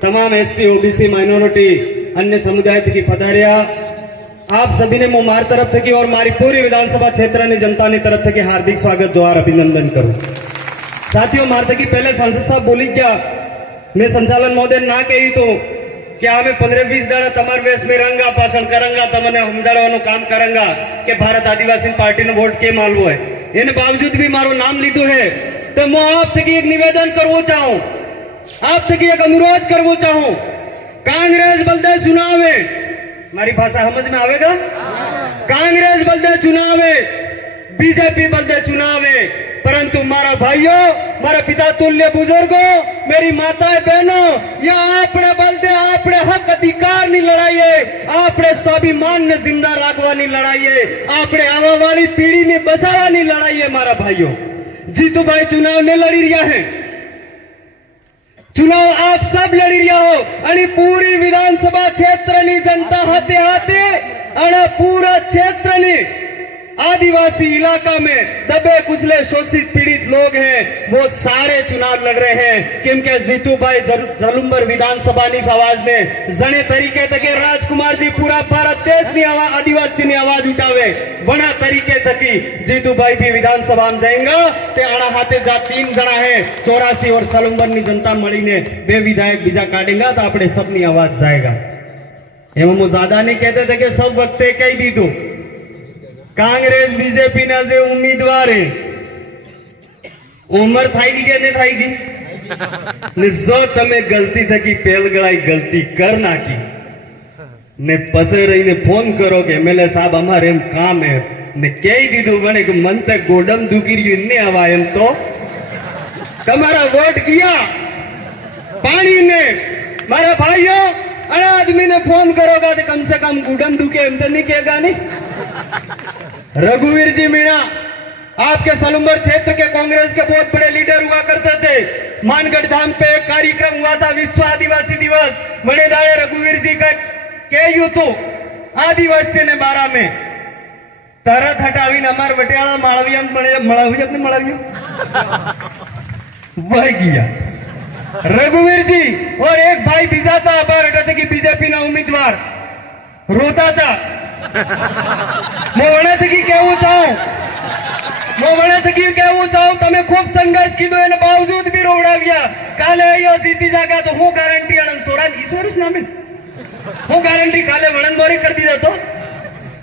तमाम SC OBC minority अन्य समुदाय थी पधारिया आप सभी ने मार तरफ थी और मारी पूरी विधानसभा क्षेत्र की जनता की तरफ थी हार्दिक स्वागत जोहार अभिनंदन करूं। साथियों मार थकी पहले सांसद साहब बोली क्या मैं संचालन महोदय ना कही तो कि हमें 15-20 दाड़ा तमार वेश में रंगा भाषण करेंगा तमने समझाड़વાનું काम करेंगा कि भारत आदिवासी पार्टी ने वोट के मालवो है इन बावजूद भी मारो नाम लीधो है तो मैं आप थकी एक निवेदन करवो चाहूं आप थकी एक अनुरोध करवो चाहूं कांग्रेस बलदे चुनाव में मारी भाषा समझ में आवेगा कांग्रेस बलदे चुनाव में बीजेपी बलदे चुनाव में परंतु मारा भाइयों मारा पिता तुल्य बुजुर्गों मेरी माताएं बहनों यह आपने बलदे आपने हक अधिकार नी लड़ाई है आपने स्वाभिमान ने जिंदा राखवानी लड़ाई है आपने आवा वाली पीढ़ी ने बचावानी लड़ाई है मारा भाइयों। जीतू भाई चुनाव ने लड़ी रिया है चुनाव आप सब लड़ी रिया हो आणि पूरी विधानसभा क्षेत्र नी जनता हाथे हाथे आणि पूरा क्षेत्र नी आदिवासी इलाका में दबे कुचले शोषित पीड़ित लोग हैं वो सारे चुनाव लड़ रहे हैं क्योंकि जीतू भाई झलुंबर विधानसभा की आवाज ने जने तरीके तक राजकुमार जी पूरा भारत देश की आदिवासी ने आवाज उठावे वना तरीके तकी जीतू भाई भी विधानसभा में जाएंगा ते आना हाथे जा 3 जना है 84 और सलुंबर की जनता मळीने 2 विधायक बीजा काटेगा तो अपने सबनी आवाज जाएगा एवं वो ज्यादा नहीं कहते थे कि सब वक्ते कही दी तू कांग्रेस बीजेपी ना जे उम्मीदवार है उमर थाई दी के नहीं थाई दी ने जो तमे गलती थकी पेलगड़ाई गलती कर नाखी ने पसे रही ने फोन करो के एमएलए साहब हमारे एम काम है ने कही दीधु बने कि मन तक गोडम दुकी रही इन्ने आवा एम तो तुम्हारा वोट किया पानी ने मारा भाइयों अरे आदमी ने फोन करोगा तो कम से कम गुडम दुके एम तो नहीं कहेगा नहीं। रघुवीर जी मीणा आपके सलुंबर क्षेत्र के कांग्रेस के बहुत बड़े लीडर हुआ करते थे। मानगढ़ धाम पे एक कार्यक्रम हुआ था विश्व आदिवासी दिवस बड़े दाड़े रघुवीर जी का कहू तो आदिवासी ने 12 में तरत हटावी अमर वटियाला मालविया वह गया रघुवीर जी और एक भाई बीजा था अबार हटा की बीजेपी ना उम्मीदवार रोता था मैं वणे थकी कहूं चाहूं तमे खूब संघर्ष कीधो एने बावजूद भी रोवड़ाव्या काले अयो जीती जागा तो हूँ गारंटी आनंद सोरान ईश्वरुष नामे हूँ गारंटी काले वणन दोरी कर दी तो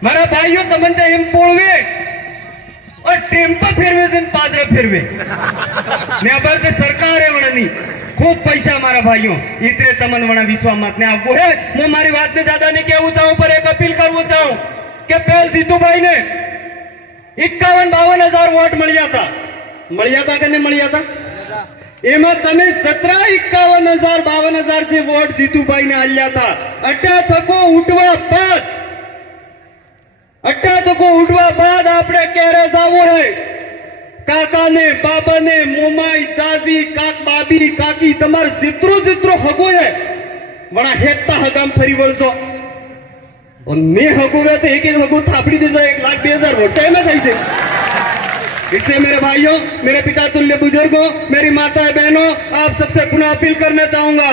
मारा भाइयों तमन ते एम पोळवे और टेम्पा फेरवे जन पाजरा फेरवे ने अबर से सरकार है वणनी खूब पैसा मारा भाइयों इतने तमन वणा विश्वा मत ने आपको है मैं मारी बात ने ज्यादा नहीं कहूं चाहूं पर एक अपील करवो चाहूं कि पहल जीतू भाई ने 51-52 हजार वोट मळिया था कि नहीं मळिया था एमा तमे 17-51 हजार 52 हजार जे वोट जीतू भाई ने आल्या था अट्टा थको उठवा बाद आपने कहरे जावो है काका ने बाबा ने मोमाई दादी काक बाबी काकी तमार जित्रो हगो है वणा हेता हगाम फरी वळजो और ने हगोवे तो एक हगो थापड़ी दे 1,02,000 वोट टाइम में थाई इसलिए मेरे भाइयों मेरे पिता तुल्य बुजुर्गों मेरी माताएं बहनों आप सबसे पुनः अपील करना चाहूंगा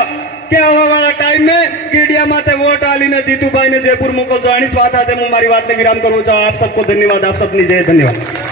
क्या हुआ वाला टाइम में कीडिया माते वोट आली ने जीतू भाई ने जयपुर मोको जानी स्वाद आते मारी बात ने विराम करूं चाहूं आप सबको धन्यवाद आप सबनी जय धन्यवाद।